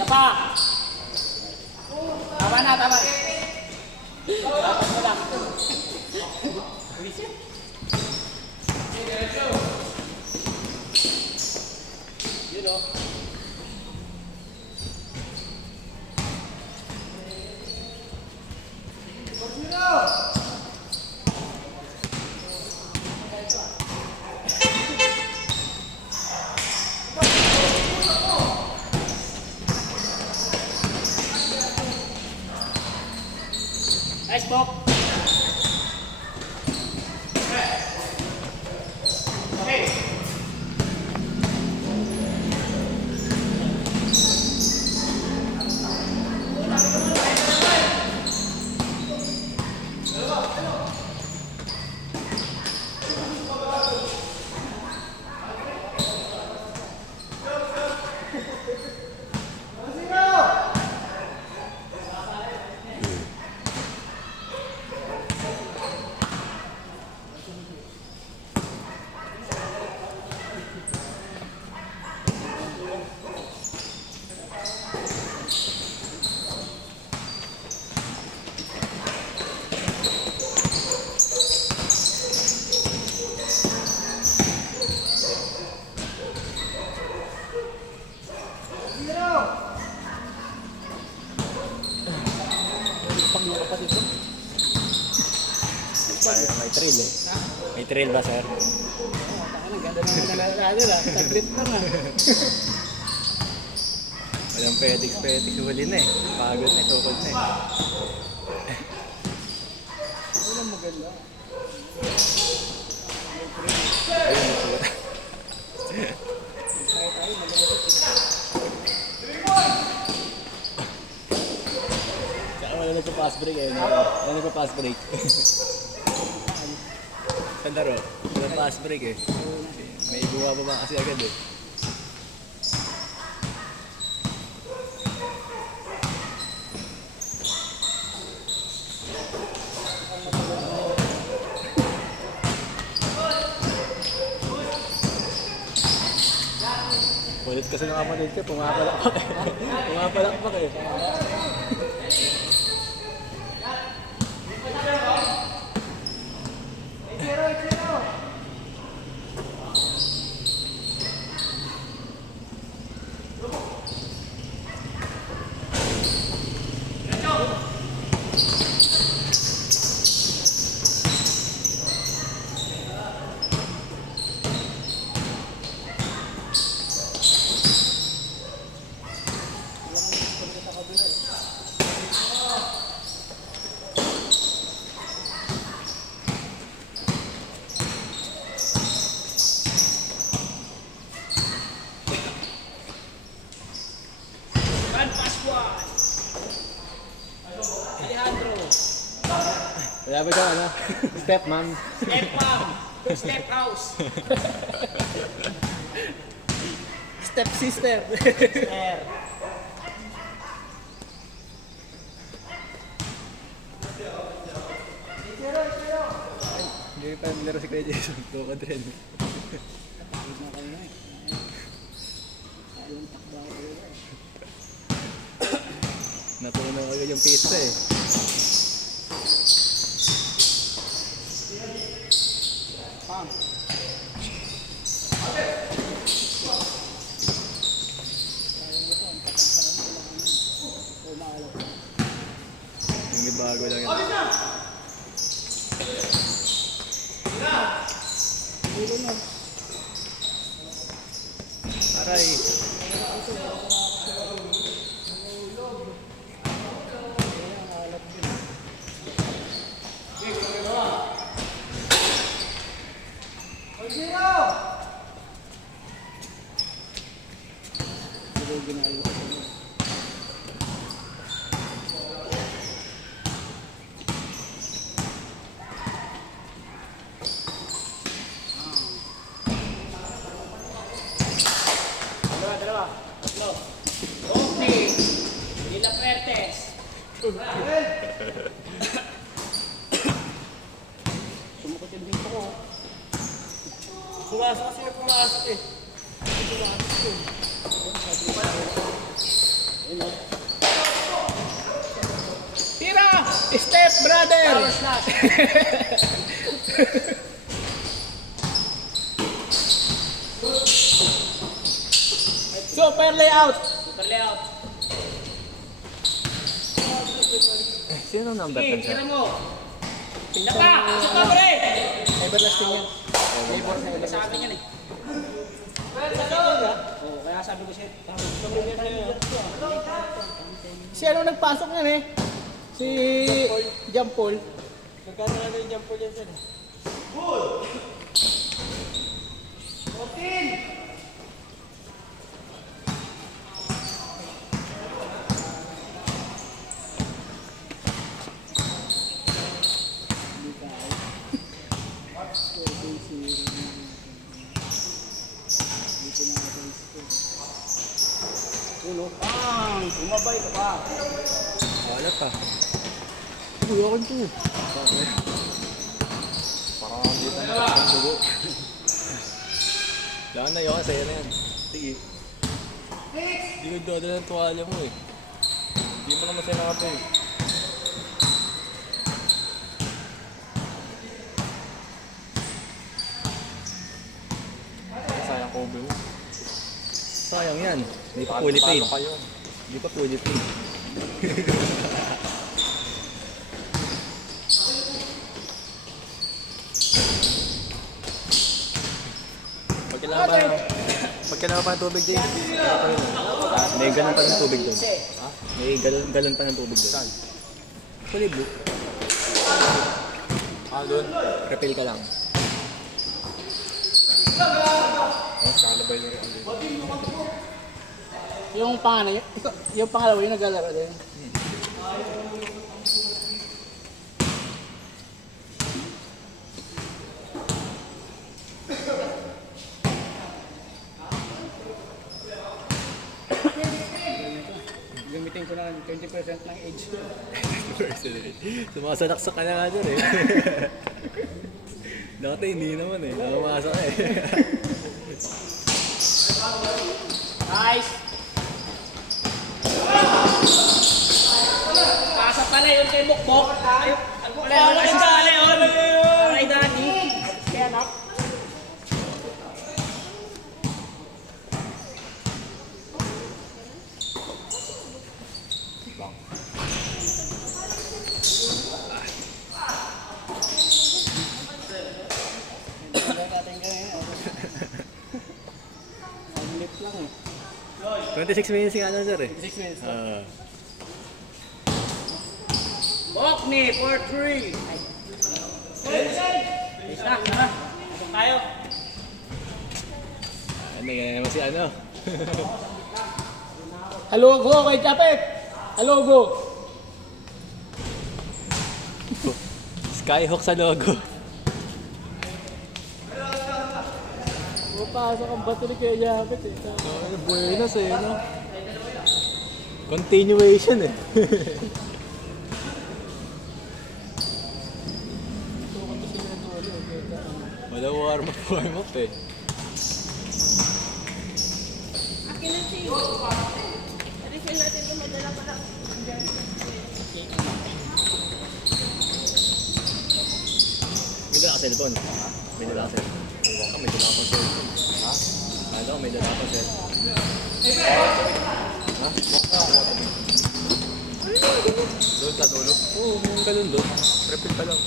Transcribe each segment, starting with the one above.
Tapa! Tama na, tama. Dapat mo lang. Yun o. Nice ball. Okay. May trail eh. May trail ba, sir? Ang ganda naman na nalalala lang. Saglit lang ah. Walang petiks huli na eh. Pagod na eh, tukod na eh. Walang maganda. Ayun, natura. Kaya tayo maganda. Tsaka wala nagpa-pass break eh. Wala nagpa-pass break. Sa laro, walang pass break eh. May buwa pa ba kasi agad eh. Kulit kasi ng kapatid ko, pumapalakpak eh. Pumapalakpak eh. Wala ba siya ano? Step mom. Step mom. Step house. Step sister. Air. Hindi pa nilaro si Kuya Jason. Tukod rin. Pagod na kayo na eh. Ayun, takbo ako kayo na eh. Natunaw agad yung pista eh. Pam. Yung bago lang yan. Aray. Dalawa. Tatlo. Okay. Lila Puertes. Sumakot yung dito ko. Pumasok kasi yung pumasok eh. Pumasok yun. Tira! Step brother! Power slash! Super layout! Super layout. Sino number Sige, 10 siya? tira mo. Pinda pa! Sa kamre! Everlasting yan. Labor na iba sa akin yan eh. Oo, kaya sabi ko siya. Si ano nagpasok yan eh? Si John Paul. Magkano na yung John Paul yan sir? Bull! 14! Pang! Sumabay ka pa! Wala pa. Uy, akin to. Parang dito na ang dugo. Lakan na yun, sa'yo na yan. Sige. Hindi ko dadala ng tuwalya mo eh. Hindi mo naman sinabi eh. Sayang cover mo. Sayang yan. Hindi pa fully paid. Hindi pa fully paid. Pag kailangan pa ng tubig din. May galon pa ng tubig doon. May galon pa ng tubig doon. Saan? Kulibo. Doon? Refill ka lang. Salabay na rin. Yung panganay, yung pangalawa yung naglalaro din. Gamitin ko na 20% ng age ko. Sumasalaksak ka na nga dyan eh. Dati hindi naman eh. Nakamasak eh. Nice! Pasa pala yun kay Bukbok. Pala kay Dali yun. Kay Dani. Kaya anak. Lip lang eh. 26 minutes nga lang sir eh. 6 minutes. Bokni for 3. Isa, tara. Pasok tayo. Ano ganyan naman si ano? Halogo kay Chapet. Halogo. Skyhawk sa logo. Pasok ang bato ni Kuya Chapet eh. Buenas eh, no? Continuation eh. Wala warm up eh. Akin na siya. Refill natin ito, madala pa lang. May dala ka cellphone. May dala ka cellphone. Huwag ka, may dala ka cellphone. Ha? Ano, may dala ka cellphone. Ha? Doon sa dulo? Oo, yung ganun doon. Repeat pa lang.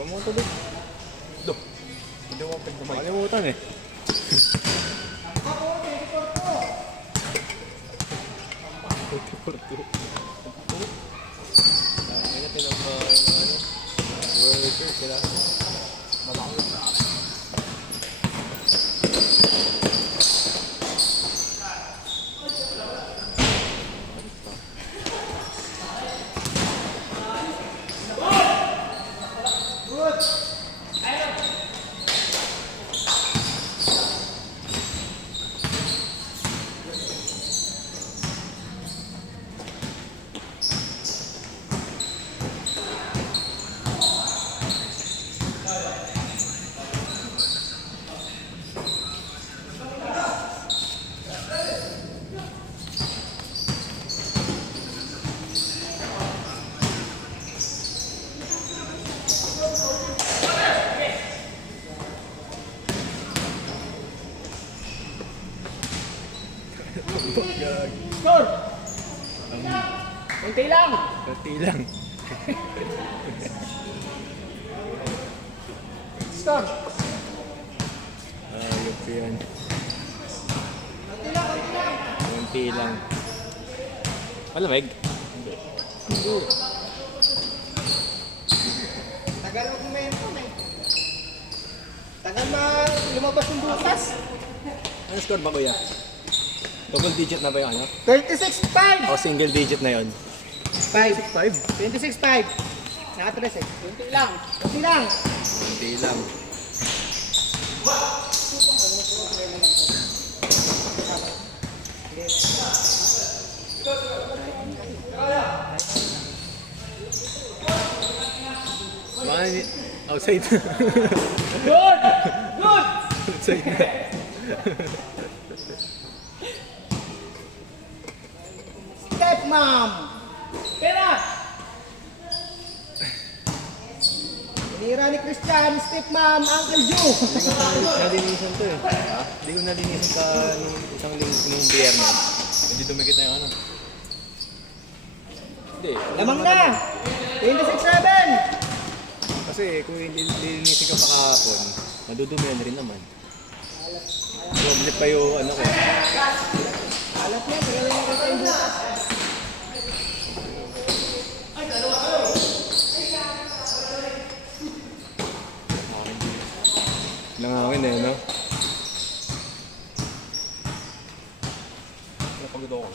Kamu tadi? Duh. Hindi mo pagdamay. Kalimutan eh. Ingat din ang worker sila. Mabango na. Score! Kunti lang! Kunti lang. Score! Ayop yan. Kunti lang, kunti lang! Kunti lang. Malamig? Hindi. Tagal ang momentum eh. Tagal lumabas yung butas. Ano score ba kuya? Double digit na ba yung ano? 26-5! O single digit na yon? 5. 26-5. Nakatres eh. Kunti lang. Kunti lang. Kunti lang. Baka outside na. Good! Good! Outside na. Step mom! Pera! Tinira ni Christian, step mom, Uncle Joe! Nalinisan to eh. Ha? Hindi ko nalinisan pa nung isang linggo nung biyernes. Hindi dumikit na yung ano. Hindi. Lamang na! 26-7! Kasi kung hindi linisin ka pa kahapon, madudumihan rin naman. Problem pa yung ano ko. Alat na, tagal na nakita yung butas. Langawin eh, no? Napagod ako.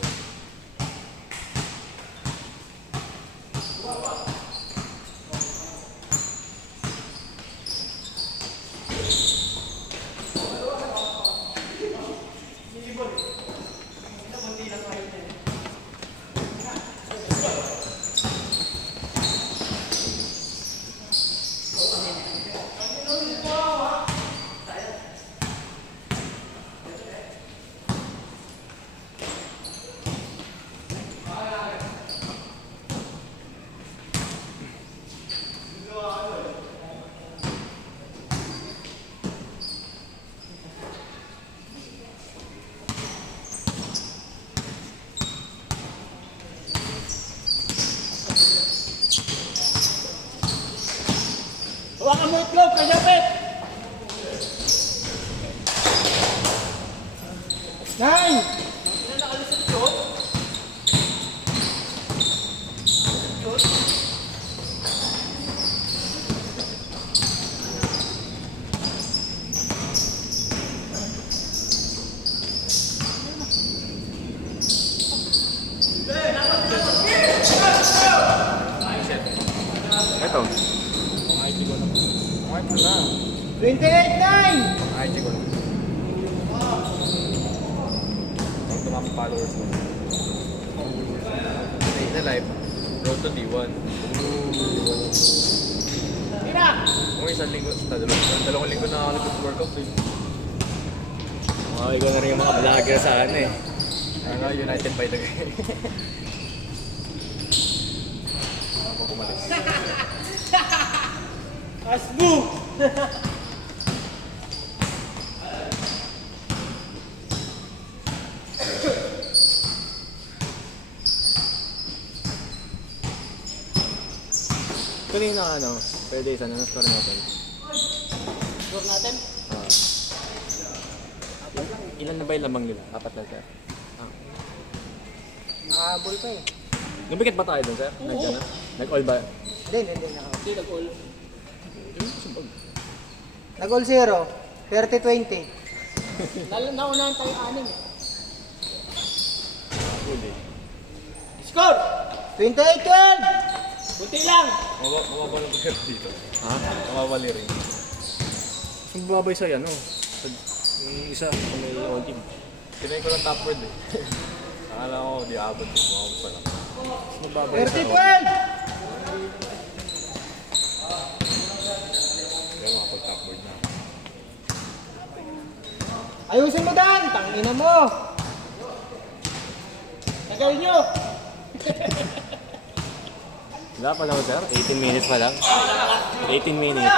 Hawakan mo itlog, kanyapit! 9! to? IG ko lang. Okay pa na. 28.9! IG ko lang. Ang tumamang followers mo. Stay na live. Road to D1. Tira! Kung isang linggo, dalawang linggo na ako nag-workout eh. Mga ikaw na rin yung mga vlogger sa ano eh. Ano, United by the way. Ako kumalis. Asbu! Kanina ano, pwede isa na score natin. Score natin? Ah. Ilan na ba yung lamang nila? 4 na sir. Nakahabol pa eh. Nabikit ba tayo dun sir? Nandiyan na? Nag-all ba? Hindi. Hindi, nag-all. Nag-all 0, 30-20. Naunahan tayo 6 eh. Huli. Score! 28-12! Buti lang! Mababa lang tayo dito. Ha? Mababali rin. Ang babay sa ano? Yung isa, kung may all team. Tinay ko lang top word eh. Akala ko di abot eh. Mababa pa lang. Mas mababay sa 30-12! Kaya makapag top word na. Ayusin mo Dan! Tangina mo! Tagal nyo! Wala pa lang sir? 18 minutes pa lang? 18 minutes.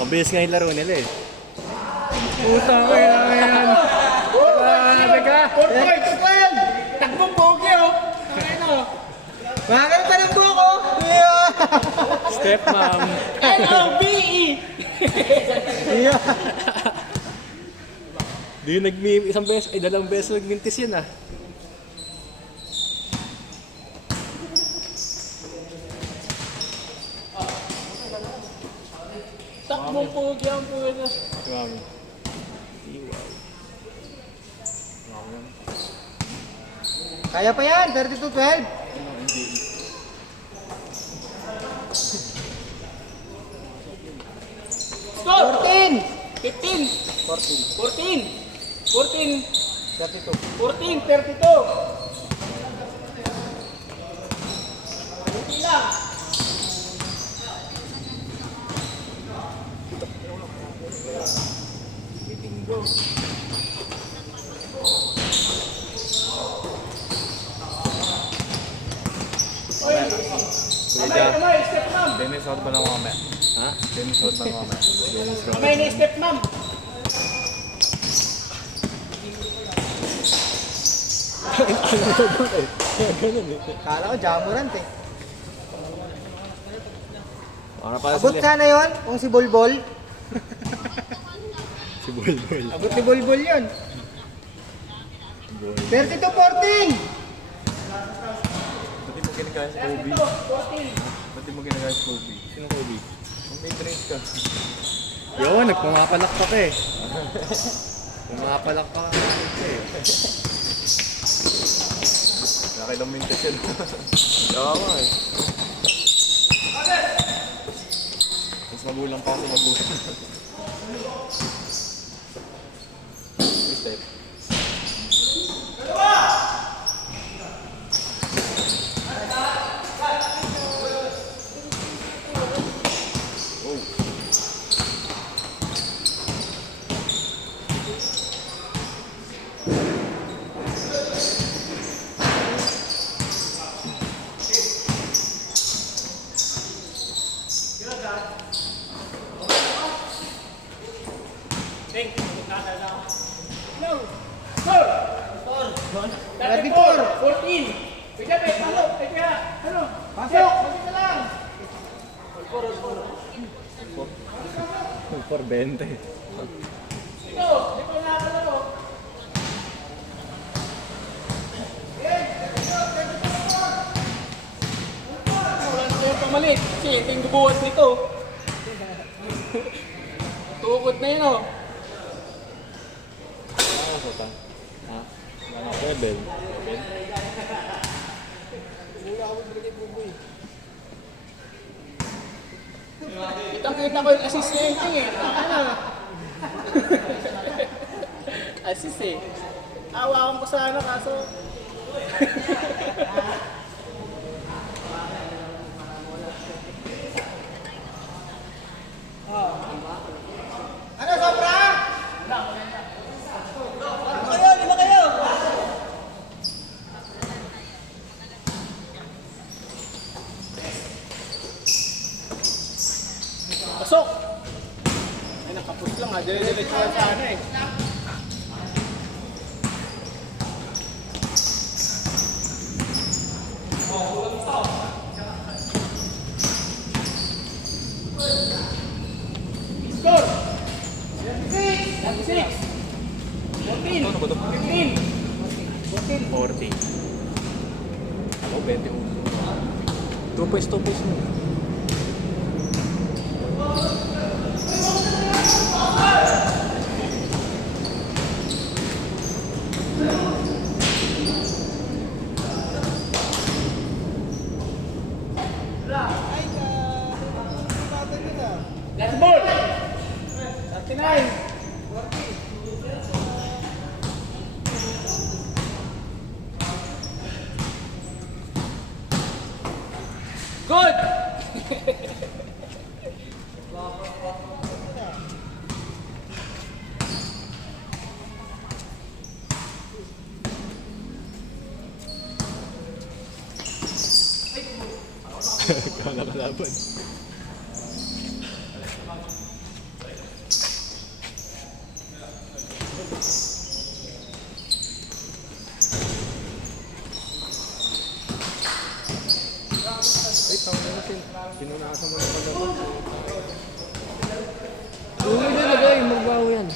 Mabilis nga yung laro nila eh. Putang ina na yan! Grabe ka! 30-12! Takbong pogi oh! Ano? Makakaroon pa ng buko! Yeah! Step mom! L-O-B-E! Yeah! Di isang beses, ay dalawang beses nagmintis yun ah. Takbong pogi ang puwena. Grabe. Iwaw. Kaya pa yan, 32-12. Score! 14! 15! 14! 14! 32. 14! 32! Buti lang! Oy! Kamay, kamay! Step ma'am! Dennis out ba lang mamaya? Ha? Dennis out ba lang mamaya? Kamay na step ma'am! Ganun eh. Kala ko jamurant eh. Para pala Abot sila. sana yun, kung si Bolbol. Si Bulbul. Abot ni Bolbol yun. 32-14! Ba't di mo ginagaya sa Kobe? 14! Ba't di mo ginagaya sa Kobe? Sino Kobe? Kung may drinks ka. Yun, nagpumapalak pa eh. Pumapalak pa eh. Nakailang minutes yun. Oo nga eh. Mas magulang pa ako magulang. Step. No! Score! 34! 14! Bigla, pasok! Bigla! Ano? Pasok! Pasok na lang! 420. Dito! Dito na kalaro! Wala na kayong pamalit. Kasi ito yung bubuhat nito. Tukot na yun oh. Ano sa ta? Ha? Ano? Rebel. nakita ko yung assist niya yung eh. Ano? Assist eh. Awakan ko sana kaso. Ano, sobra? Lima kayo! Pasok! Ay, nakapos lang ha. Dire-diretso lang sana eh. Score! 36! 14! Ano ba ito? 15! 40. Ako, 21. 2 points, 2 points mo. Last ball! 39! Good! Kala kalaban. Ay, tama na natin. Pinunasan mo na kalaban. Uwi na lagay, magbaho yan.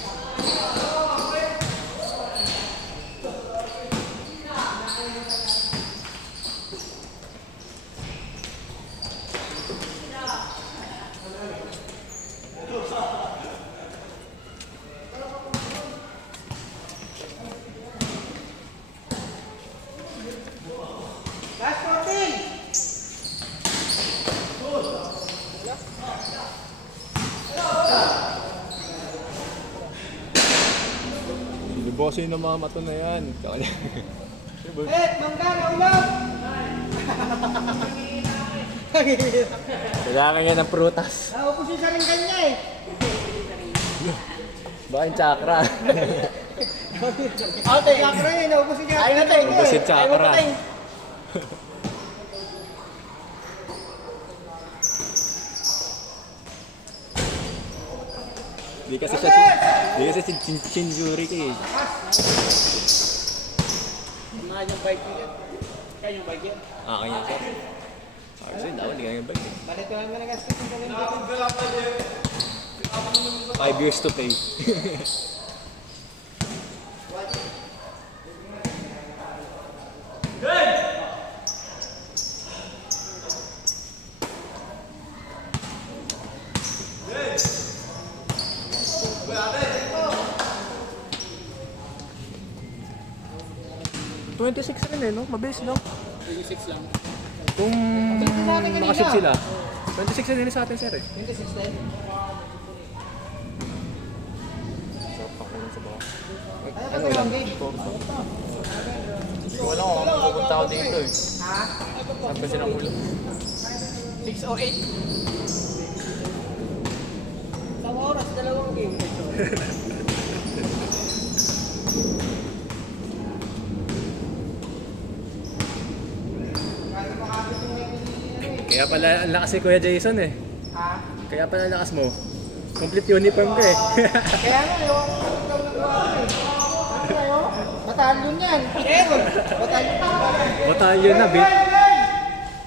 Last 14! Libosin ng mga mato na yan. Kaya Mangga na ulam! kailangan yan ng prutas. Naupos yung saring kanya eh. Baka yung chakra. Ate! Chakra yun, naubos yung Ay natin! Ubus yung chakra. Di kasi si Shinjuri eh. Mga yung bike yun. Kaya yung bike yun. Akin yan, sir. Kasi dapat hindi ka yung bike eh. Balito lang mo nagastos yung galing. 5 years to pay. $26 rin eh, no? Mabilis, no? 26 lang. Kung natin kanina. nakashoot sila. 26 rin sa atin, sir eh. 26 din. Sarap pakulong sa baka. Ano ba yung game? Hindi ko alam kung pupunta ako dito eh. Ha? Saan ba silang ulo? 6:08. Isang oras, dalawang game. Kaya pala ang lakas si Kuya Jason eh. Ha? Kaya pala ang lakas mo. Complete uniform ka eh. Kaya nga, yung batalyon yan. Batalyon. Batalyon na,